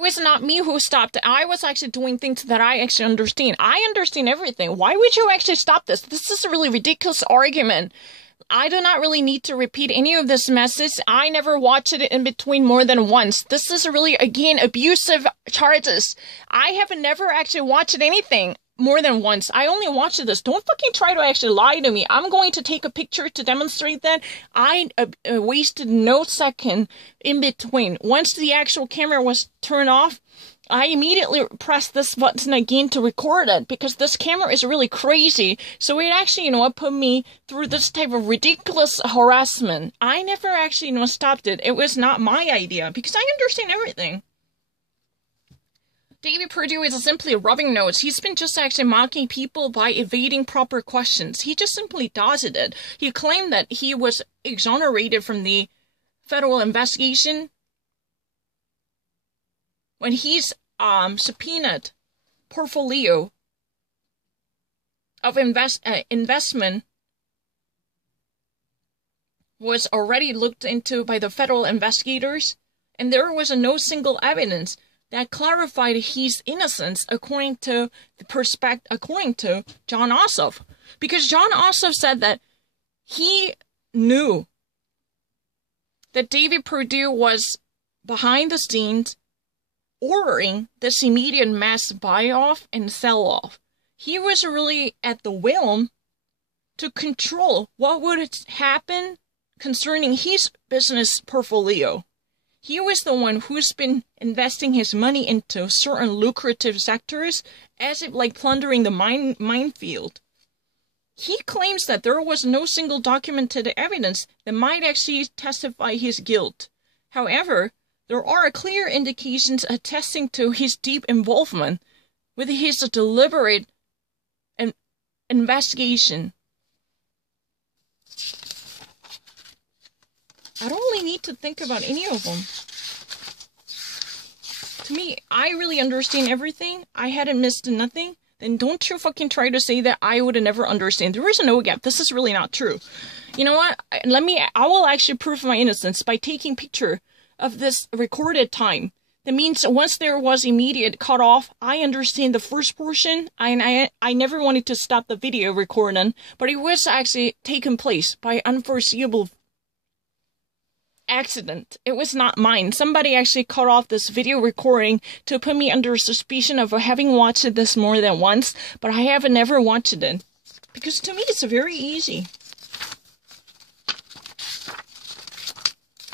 It was not me who stopped. I was actually doing things that I actually understand. I understand everything. Why would you actually stop this? This is a really ridiculous argument. I do not really need to repeat any of this message. I never watched it in between more than once. This is really, again, abusive charges. I have never actually watched anything more than once. I only watched this. Don't fucking try to actually lie to me. I'm going to take a picture to demonstrate that. I wasted no second in between. Once the actual camera was turned off, I immediately pressed this button again to record it because this camera is really crazy. So it actually, put me through this type of ridiculous harassment. I never actually, stopped it. It was not my idea because I understand everything. David Perdue is simply rubbing nose. He's been just actually mocking people by evading proper questions. He just simply dodged it. He claimed that he was exonerated from the federal investigation when he's subpoenaed portfolio of investment was already looked into by the federal investigators, and there was no single evidence that clarified his innocence according to John Ossoff. Because John Ossoff said that he knew that David Perdue was behind the scenes ordering this immediate mass buy-off and sell-off. He was really at the whim to control what would happen concerning his business portfolio. He was the one who's been investing his money into certain lucrative sectors as if like plundering the minefield. He claims that there was no single documented evidence that might actually testify his guilt. However, there are clear indications attesting to his deep involvement with his deliberate investigation. I don't really need to think about any of them. To me, I really understand everything. I hadn't missed nothing. Then don't you fucking try to say that I would never understand. There is no gap. This is really not true. You know what? I will actually prove my innocence by taking picture of this recorded time. That means once there was immediate cut off, I understand the first portion. I never wanted to stop the video recording, but it was actually taken place by unforeseeable accident. It was not mine. Somebody actually cut off this video recording to put me under suspicion of having watched this more than once, but I have never watched it. Because to me, it's very easy.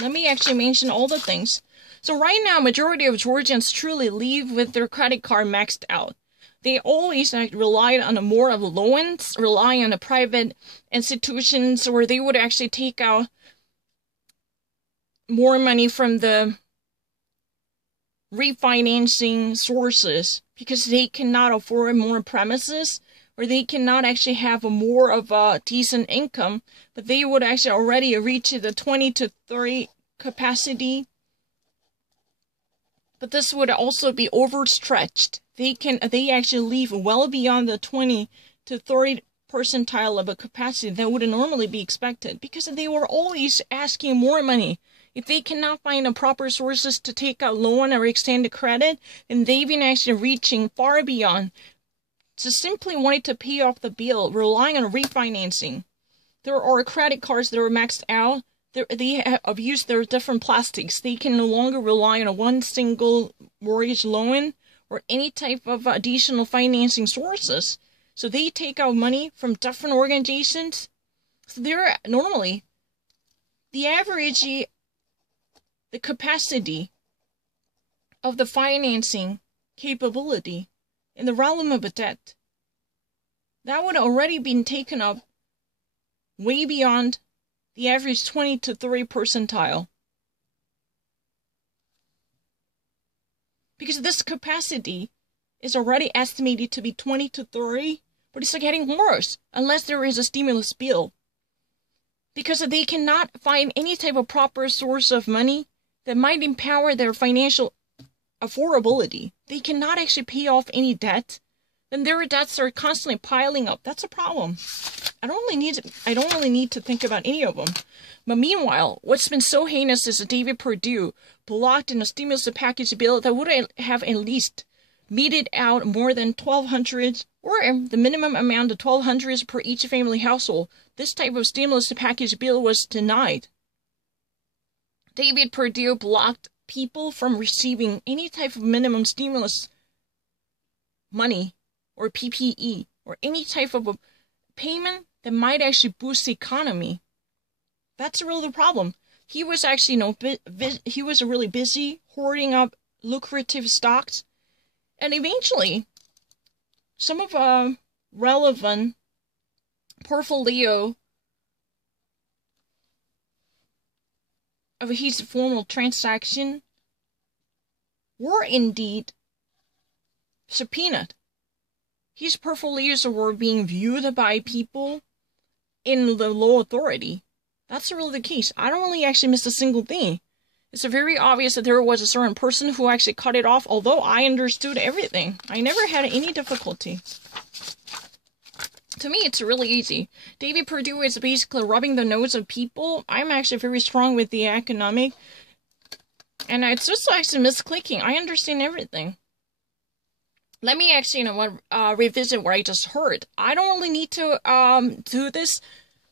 Let me actually mention all the things. So right now, majority of Georgians truly leave with their credit card maxed out. They always relied on more of loans, relying on the private institutions where they would actually take out more money from the refinancing sources because they cannot afford more premises or they cannot actually have more of a decent income, but they would actually already reach the 20 to 30 capacity. But this would also be overstretched. They actually leave well beyond the 20 to 30 percentile of a capacity that would normally be expected because they were always asking more money. If they cannot find the proper sources to take out loan or extend credit, then they've been actually reaching far beyond to simply wanting to pay off the bill, relying on refinancing. There are credit cards that are maxed out. They have used their different plastics. They can no longer rely on one single mortgage loan or any type of additional financing sources. So they take out money from different organizations. So they're normally the average, the capacity of the financing capability in the realm of a debt, that would already been taken up way beyond the average 20 to 30 percentile. Because this capacity is already estimated to be 20 to 30, but it's getting worse unless there is a stimulus bill. Because they cannot find any type of proper source of money that might empower their financial affordability. They cannot actually pay off any debt. Then their debts are constantly piling up. That's a problem. I don't really need to think about any of them. But meanwhile, what's been so heinous is that David Perdue blocked in a stimulus package bill that would have at least meted out more than $1,200 or the minimum amount of $1,200 per each family household. This type of stimulus package bill was denied. David Perdue blocked people from receiving any type of minimum stimulus money or PPE or any type of a payment that might actually boost the economy. That's really the problem. He was actually, he was really busy hoarding up lucrative stocks, and eventually, some of relevant portfolio of his formal transaction were indeed subpoenaed. His portfolios were being viewed by people in the low authority. That's really the case. I don't really actually miss a single thing. It's very obvious that there was a certain person who actually cut it off, although I understood everything. I never had any difficulty. To me, it's really easy. David Perdue is basically rubbing the nose of people. I'm actually very strong with the economic, and it's just actually misclicking. I understand everything. Let me actually, revisit what I just heard. I don't really need to do this,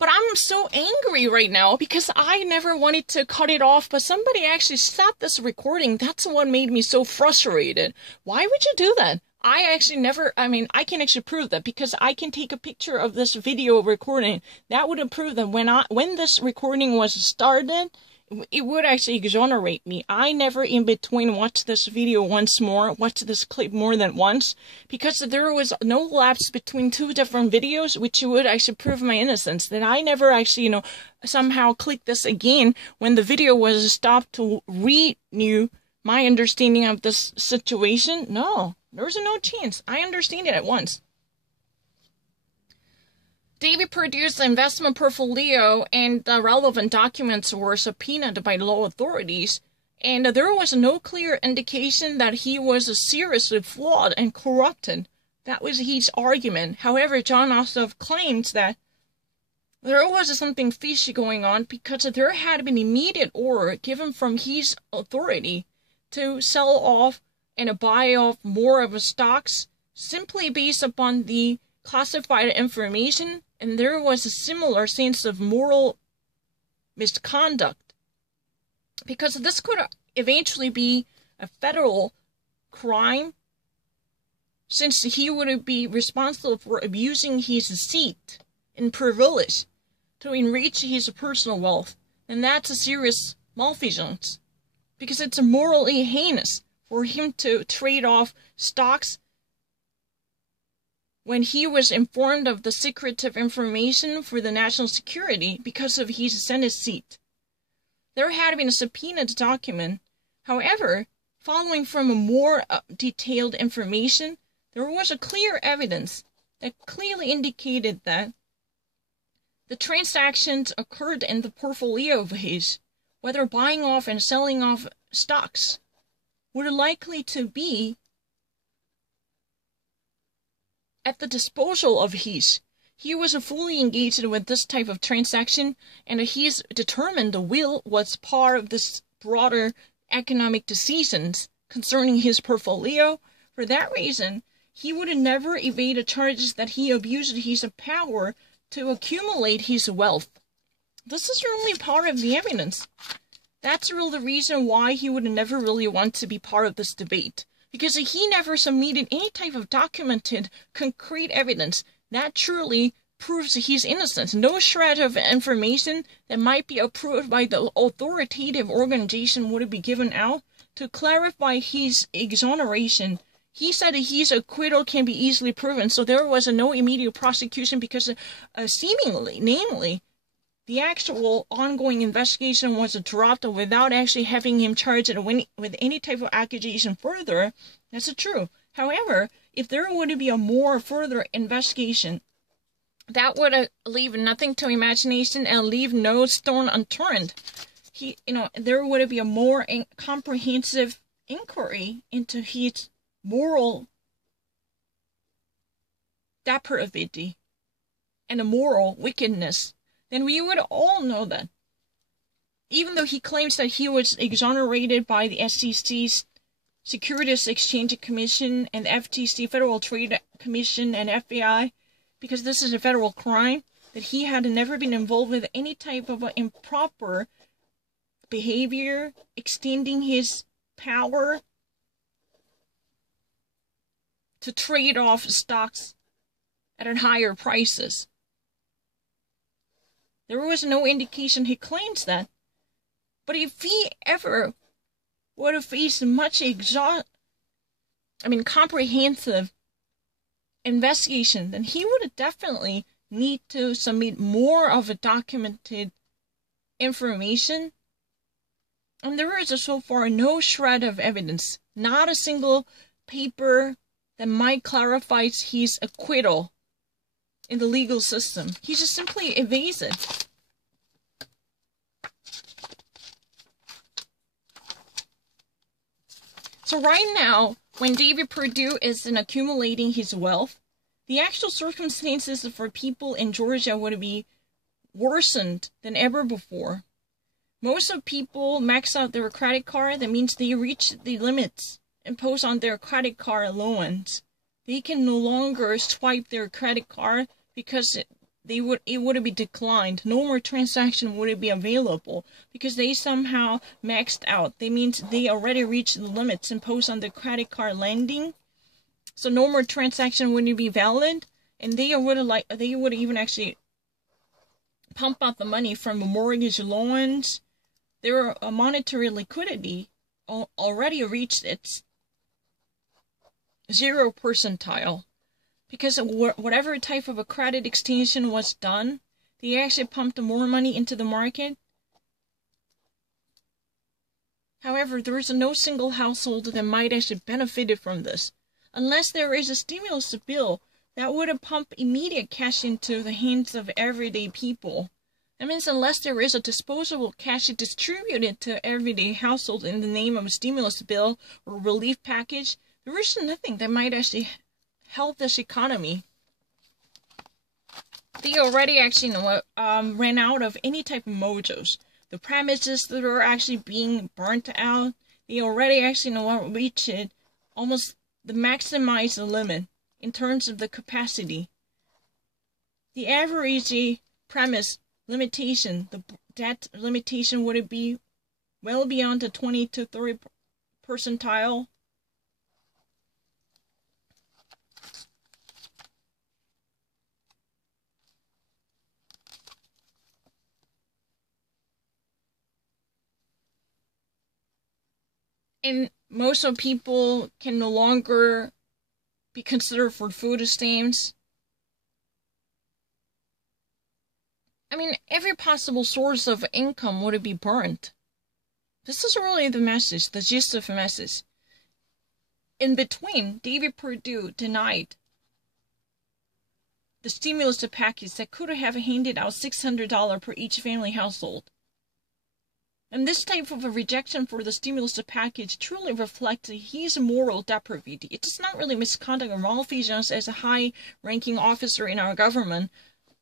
but I'm so angry right now because I never wanted to cut it off, but somebody actually stopped this recording. That's what made me so frustrated. Why would you do that? I actually never, I can actually prove that because I can take a picture of this video recording. That would have proved that when this recording was started, it would actually exonerate me. I never in between watched this video once more, watched this clip more than once, because there was no lapse between two different videos, which would actually prove my innocence. That I never actually, somehow clicked this again when the video was stopped to renew my understanding of this situation. No, there's no chance. I understand it at once. David Perdue's investment portfolio and the relevant documents were subpoenaed by law authorities, and there was no clear indication that he was seriously flawed and corrupted. That was his argument. However, John Ossoff claims that there was something fishy going on because there had been immediate order given from his authority to sell off and buy off more of the stocks simply based upon the classified information, and there was a similar sense of moral misconduct. Because this could eventually be a federal crime, since he would be responsible for abusing his seat and privilege to enrich his personal wealth. And that's a serious malfeasance, because it's morally heinous for him to trade off stocks when he was informed of the secretive information for the national security because of his Senate seat. There had been a subpoenaed document. However, following from a more detailed information, there was a clear evidence that clearly indicated that the transactions occurred in the portfolio of his, whether buying off and selling off stocks, were likely to be at the disposal of his. He was fully engaged with this type of transaction, and he's determined the will was part of this broader economic decisions concerning his portfolio. For that reason, he would never evade the charges that he abused his power to accumulate his wealth. This is really part of the evidence. That's really the reason why he would never really want to be part of this debate, because he never submitted any type of documented, concrete evidence that truly proves his innocence. No shred of information that might be approved by the authoritative organization would be given out to clarify his exoneration. He said his acquittal can be easily proven, so there was no immediate prosecution because seemingly, namely, the actual ongoing investigation was dropped without actually having him charged with any type of accusation further. That's true. However, if there would be a more further investigation, that would leave nothing to imagination and leave no stone unturned. There would be a more comprehensive inquiry into his moral depravity and a moral wickedness. Then we would all know that even though he claims that he was exonerated by the SEC's Securities Exchange Commission and the FTC, Federal Trade Commission, and FBI, because this is a federal crime, that he had never been involved with any type of improper behavior, extending his power to trade off stocks at higher prices. There was no indication he claims that. But if he ever would have faced much comprehensive investigation, then he would have definitely need to submit more of a documented information. And there is so far no shred of evidence, not a single paper that might clarify his acquittal in the legal system. He's just simply evasive. So right now, when David Perdue is accumulating his wealth, the actual circumstances for people in Georgia would be worsened than ever before. Most of people max out their credit card. That means they reach the limits imposed on their credit card loans. They can no longer swipe their credit card because it would be declined. No more transaction would be available because they somehow maxed out. That means they already reached the limits imposed on the credit card lending. So no more transaction wouldn't be valid, and they would even actually pump out the money from mortgage loans. Their monetary liquidity already reached its 0 percentile. Because whatever type of a credit extension was done, they actually pumped more money into the market. However, there is no single household that might actually benefited from this, unless there is a stimulus bill that would have pumped immediate cash into the hands of everyday people. That means unless there is a disposable cash distributed to everyday households in the name of a stimulus bill or relief package, there is nothing that might actually help this economy. They already actually ran out of any type of mojos. The premises that are actually being burnt out, they already actually reached almost the maximized limit in terms of the capacity. The average premise limitation, the debt limitation, would it be well beyond the 20 to 30 percentile? And most of people can no longer be considered for food stamps. I mean, every possible source of income would be burnt. This is really the message, the gist of the message. In between, David Perdue denied the stimulus package that could have handed out $600 per each family household. And this type of a rejection for the stimulus package truly reflects his moral depravity. It's not really misconduct or malfeasance as a high-ranking officer in our government.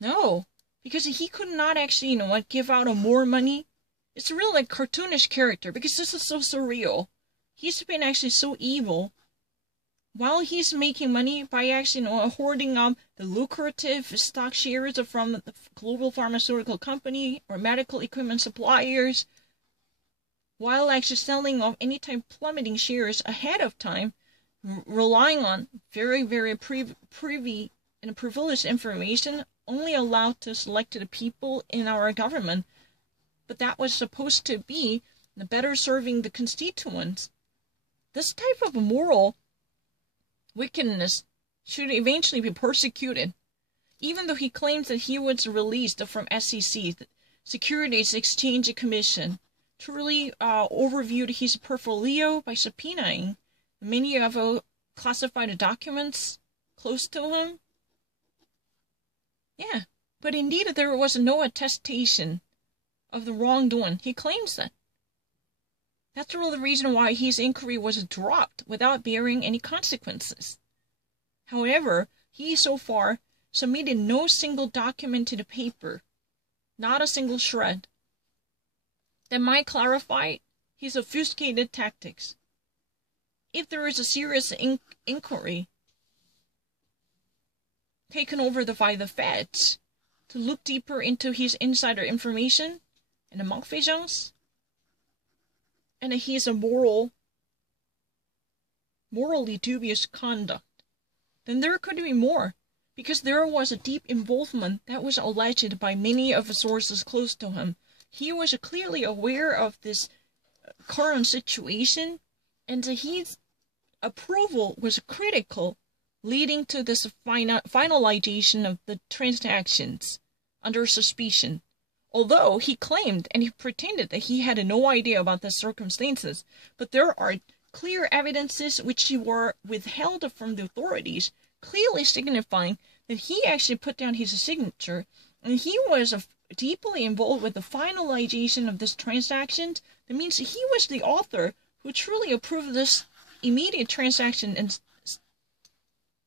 No, because he could not actually, give out more money. It's really like cartoonish character because this is so surreal. He's been actually so evil. While he's making money by actually, hoarding up the lucrative stock shares from the global pharmaceutical company or medical equipment suppliers, while actually selling off any type of plummeting shares ahead of time, relying on very, very privy and privileged information only allowed to selected people in our government. But that was supposed to be better serving the constituents. This type of moral wickedness should eventually be persecuted. Even though he claims that he was released from SEC, the Securities Exchange Commission, truly overviewed his portfolio by subpoenaing many of classified documents close to him. Yeah, but indeed there was no attestation of the wrongdoing. He claims that. That's really the reason why his inquiry was dropped without bearing any consequences. However, he so far submitted no single documented paper, not a single shred, that might clarify his obfuscated tactics. If there is a serious inquiry taken over by the feds to look deeper into his insider information and the malfeasance, and his morally dubious conduct, then there could be more, because there was a deep involvement that was alleged by many of the sources close to him. He was clearly aware of this current situation, and his approval was critical, leading to this finalization of the transactions under suspicion. Although he claimed and he pretended that he had no idea about the circumstances, but there are clear evidences which were withheld from the authorities, clearly signifying that he actually put down his signature, and he was deeply involved with the finalization of this transaction. That means he was the author who truly approved this immediate transaction, and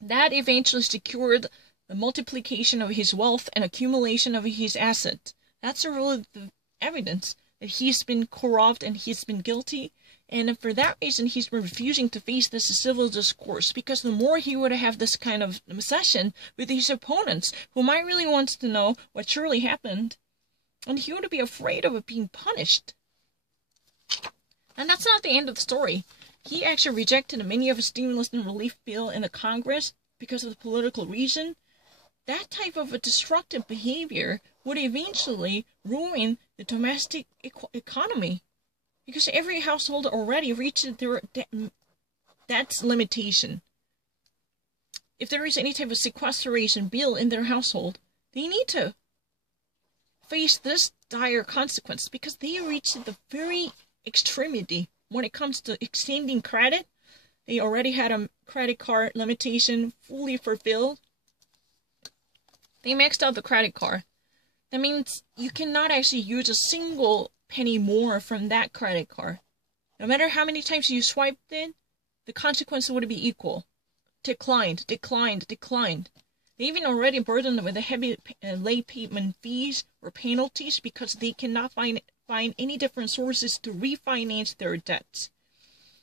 that eventually secured the multiplication of his wealth and accumulation of his assets. That's really the evidence that he's been corrupt and he's been guilty, and for that reason he's been refusing to face this civil discourse, because the more he would have this kind of session with his opponents, who might really want to know what truly happened, and he would be afraid of being punished. And that's not the end of the story. He actually rejected many of his stimulus and relief bill in the Congress because of the political reason. That type of a destructive behavior would eventually ruin the domestic economy, because every household already reached their that's limitation. If there is any type of sequestration bill in their household, they need to face this dire consequence, because they reached the very extremity when it comes to extending credit. They already had a credit card limitation fully fulfilled. They maxed out the credit card. That means you cannot actually use a single penny more from that credit card. No matter how many times you swiped it, the consequence would be equal. Declined, declined, declined. They even already burdened with the heavy late payment fees or penalties, because they cannot find any different sources to refinance their debts.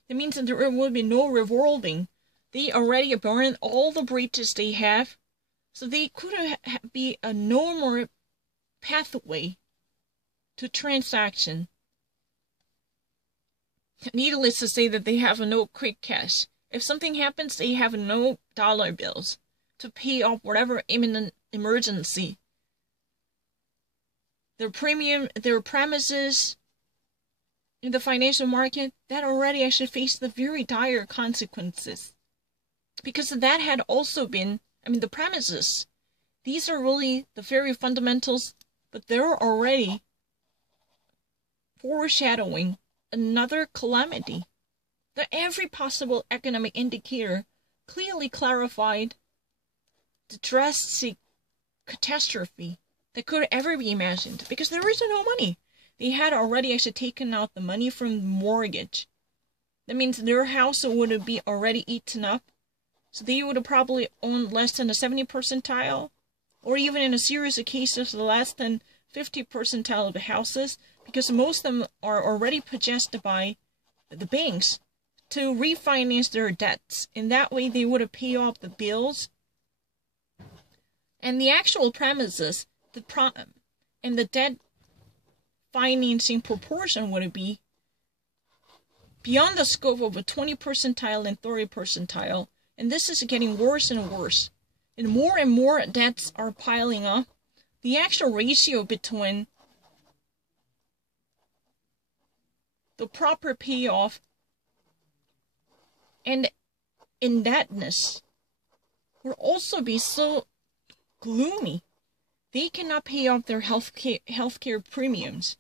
That means that there will be no revolving. They already burned all the bridges they have, so they could be a no more pathway to transaction. Needless to say that they have no quick cash. If something happens, they have no dollar bills to pay off whatever imminent emergency. Their premises in the financial market, that already actually faced the very dire consequences. Because that had also been, the premises, these are really the very fundamentals, but they're already foreshadowing another calamity. That every possible economic indicator clearly clarified the drastic catastrophe that could ever be imagined, because there is no money. They had already actually taken out the money from the mortgage. That means their house would be already eaten up. So they would have probably owned less than the 70th percentile, or even in a series of cases, the less than 50th percentile of the houses, because most of them are already possessed by the banks to refinance their debts. In that way, they would have paid off the bills. And the actual premises, and the debt financing proportion would be beyond the scope of a 20th percentile and 30th percentile. And this is getting worse and worse. And more debts are piling up. The actual ratio between the proper payoff and indebtedness will also be so gloomy. They cannot pay off their healthcare premiums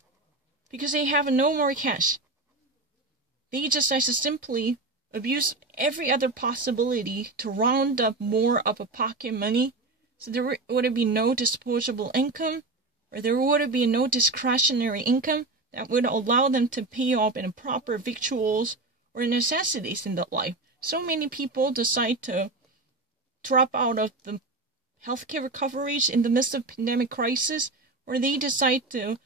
because they have no more cash. They just simply abuse every other possibility to round up more of a pocket money, so there would be no disposable income, or there would be no discretionary income that would allow them to pay off in proper victuals or necessities in their life. So many people decide to drop out of the healthcare recoveries in the midst of pandemic crisis, or they decide to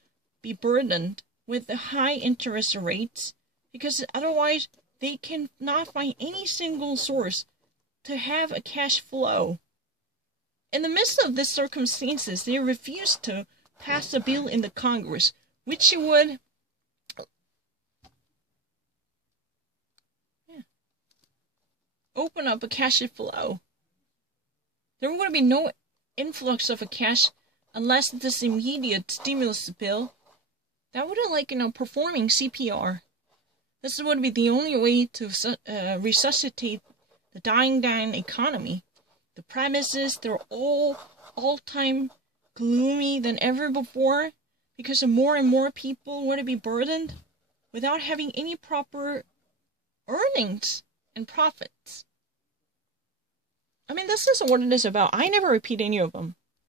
be burdened with the high interest rates, because otherwise they cannot find any single source to have a cash flow. In the midst of these circumstances, they refused to pass a bill in the Congress, which would open up a cash flow. There would be no influx of a cash unless this immediate stimulus bill that would performing CPR. This would be the only way to resuscitate the dying down economy. The premises, they're all-time gloomy than ever before because more and more people want to be burdened without having any proper earnings and profits. I mean, this is what it is about. I never repeat any of them.